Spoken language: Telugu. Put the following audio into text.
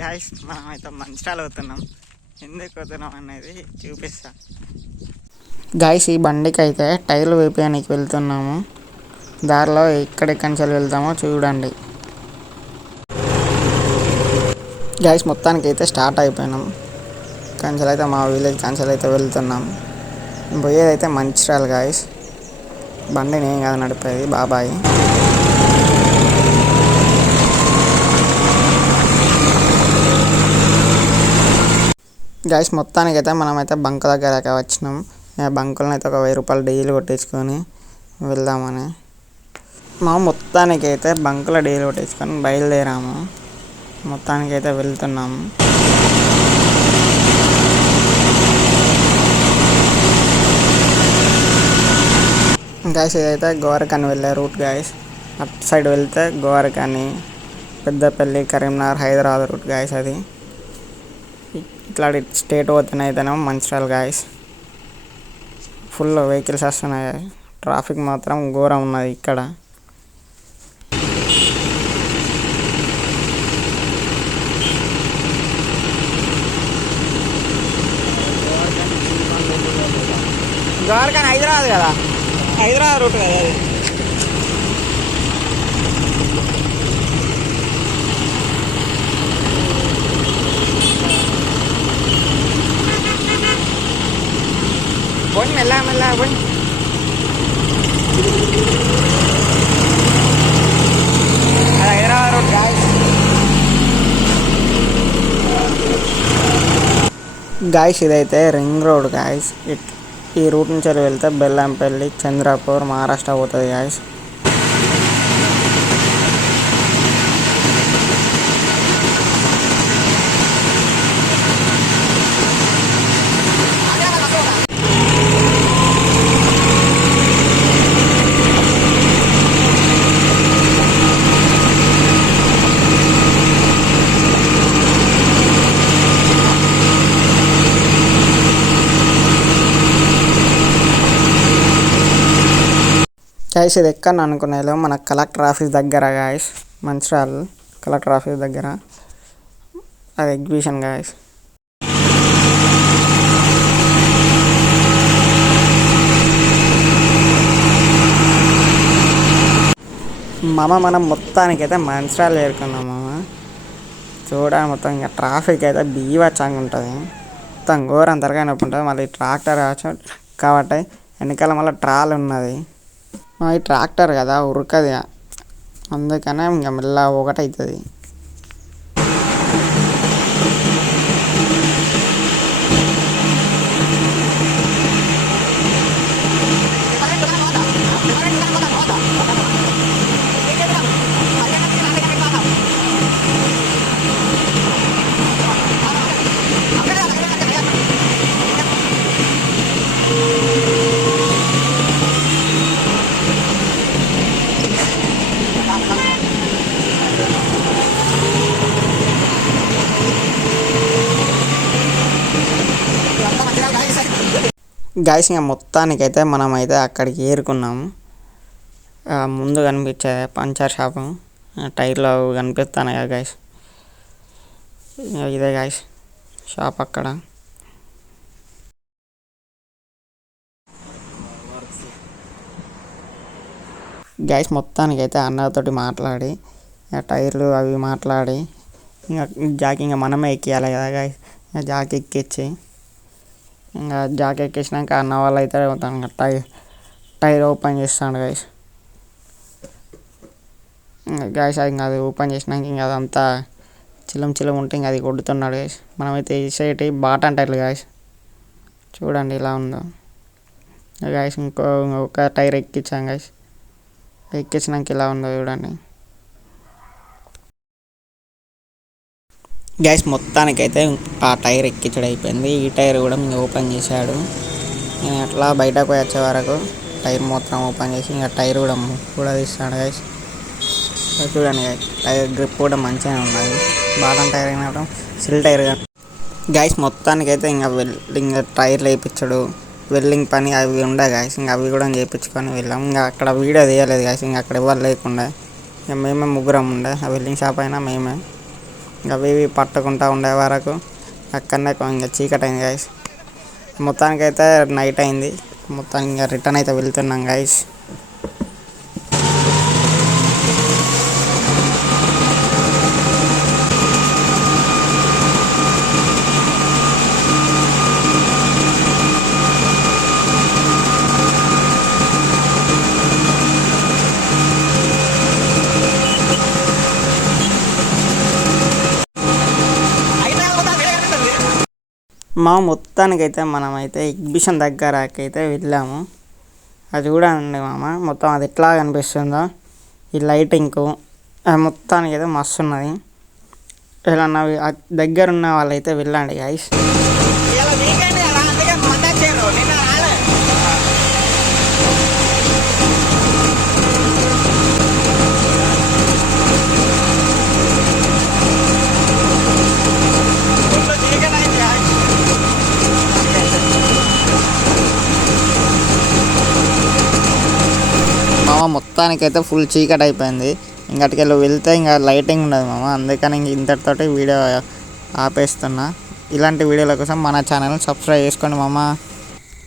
గాయస్ మనం అయితే మంచాలు అవుతున్నాం. ఎందుకు అవుతున్నాం అనేది చూపిస్తా. గాయస్ ఈ బండికి అయితే టైర్లు వేపించడానికి వెళ్తున్నాము. దారిలో ఎక్కడెక్కడి వెళ్తామో చూడండి. గాయస్ మొత్తానికి అయితే స్టార్ట్ అయిపోయినాం. కంచెలు అయితే మా విలేజ్ కంచెలు అయితే వెళ్తున్నాం. పోయేది అయితే మంచిర్యాల గాయస్. బండి నేను కాదు నడిపేది. బాబాయ్ గైస్ మొత్తానికి అయితే మనమైతే బంక్ దగ్గర వచ్చినాం. ఆ బంకులను అయితే ఒక వెయ్యి రూపాయలు డీజిల్ కొట్టించుకొని వెళ్దామని. మా మొత్తానికి అయితే బంకులో డీజిల్ కొట్టించుకొని బయలుదేరాము. మొత్తానికి అయితే వెళ్తున్నాము. గాయస్ ఇదైతే గోరకాని వెళ్ళే రూట్ గాయస్ అటు సైడ్ వెళ్తే గోరకాని పెద్దపల్లి కరీంనగర్ హైదరాబాద్ రూట్ గాయస్ అది. ఇట్లా స్టేట్ పోతేనే అయితేనేమో మంచిర్యాల గాయస్ ఫుల్ వెహికల్స్ వస్తున్నాయి ట్రాఫిక్ మాత్రం ఘోరం ఉన్నది ఇక్కడ. గోరకాని హైదరాబాద్ కదా? హైదరాబాద్ రూట్ కదా అది? పోయి మెల్ల మెల్ల పోయి అది హైదరాబాద్ రోడ్ గాయస్ గాయస్ ఇదైతే రింగ్ రోడ్ గాయస్ ఈ రూట్ నుంచి వెళ్తే బెల్లంపల్లి చంద్రపూర్ మహారాష్ట్ర పోతుంది గాయస్ గాయస్ ఇది ఎక్కడ అనుకునేలో మన కలెక్టర్ ఆఫీస్ దగ్గర గాయస్ మంచిర్యాల కలెక్టర్ ఆఫీస్ దగ్గర. అది ఎగ్జిబిషన్ గాయస్ మామ మనం మొత్తానికి అయితే మంచిర్యాల చేరుకున్నాం మామ. చూడాలి మొత్తం ఇంకా ట్రాఫిక్ అయితే బీవచ్చంగా ఉంటుంది. మొత్తం ఘోరం నొప్పి ఉంటుంది. మళ్ళీ ట్రాక్టర్ కావచ్చు కాబట్టి వెనకాల మళ్ళీ ట్రాల్ ఉన్నది. ట్రాక్టర్ కదా ఉరకది అందుకనే ఇంకా మెల్ల ఒకటి గైస్ గాయస్ ఇంకా మొత్తానికైతే మనం అయితే అక్కడికి ఏరుకున్నాము ముందు కనిపించే పంచర్ షాపు. టైర్లు అవి కనిపిస్తాను కదా గాయస్ ఇదే గాయస్ షాప్ అక్కడ. గ్యాస్ మొత్తానికి అయితే అన్నతోటి మాట్లాడి టైర్లు అవి మాట్లాడి ఇంకా జాకి ఇంకా మనమే ఎక్కియాలి కదా గాయస్ ఇంకా జాకి ఎక్కించి ఇంకా జాక్ ఎక్కేసినాక అన్న వాళ్ళు అయితే తన టైర్ టైర్ ఓపెన్ చేస్తాడు గైస్ ఇంకా గైస్ అది ఇంకా అది ఓపెన్ చేసినాక ఇంకా అదంతా చిలం చిలం ఉంటే ఇంకా అది కొడుతున్నాడు గైస్ మనమైతే ఇసేటి బాటన్ టైర్లు గాయస్ చూడండి ఇలా ఉందో. గాయస్ ఇంకో ఒక టైర్ ఎక్కించాం గాయస్ ఎక్కించినాక ఇలా ఉందో చూడండి. గ్యాస్ మొత్తానికైతే ఆ టైర్ ఎక్కించడం అయిపోయింది. ఈ టైర్ కూడా ఇంకా ఓపెన్ చేశాడు. నేను అట్లా బయటకు పోయి వచ్చే వరకు టైర్ మొత్తం ఓపెన్ చేసి ఇంకా టైర్ కూడా కూడా తీస్తాడు గైస్ చూడండి టైర్ గ్రిప్ కూడా మంచిగా ఉన్నది. బాదం టైర్ అయినప్పుడు సిల్ టైర్ గైస్ మొత్తానికైతే ఇంకా వెల్ ఇంకా టైర్లు వేయించడు వెల్డింగ్ పని అవి ఉండే గాయస్ ఇంకా అవి కూడా చేయించుకొని వెళ్ళాం. ఇంకా అక్కడ వీడియో తీయలేదు గాయస్ ఇంకా అక్కడ ఇవ్వాలి లేకుండా. ఇంకా మేమే ముగ్గురం ఉండే. ఆ వెల్డింగ్ షాప్ అయినా మేమే. అవి ఇవి పట్టకుండా ఉండే వరకు అక్కడనే ఇంకా చీకటి అయింది గాయస్ మొత్తానికి అయితే నైట్ అయింది. మొత్తానికి ఇంకా రిటర్న్ అయితే వెళ్తున్నాం గాయస్ మా మొత్తానికైతే మనమైతే ఎగ్జిబిషన్ దగ్గరకైతే వెళ్ళాము. అది చూడండి మామ మొత్తం అది ఎట్లా కనిపిస్తుందో. ఈ లైటింగ్ మొత్తానికి అయితే మస్తు ఉన్నది ఏదన్నా దగ్గర ఉన్న వాళ్ళైతే వెళ్ళండి గైస్ మొత్తానికైతే ఫుల్ చీకటి అయిపోయింది. ఇంకటికెళ్ళి వెళ్తే ఇంకా లైటింగ్ ఉండదు మామ. అందుకని ఇంక ఇంతటితోటి వీడియో ఆపేస్తున్నా. ఇలాంటి వీడియోల కోసం మన ఛానల్ సబ్స్క్రైబ్ చేసుకోండి మామ.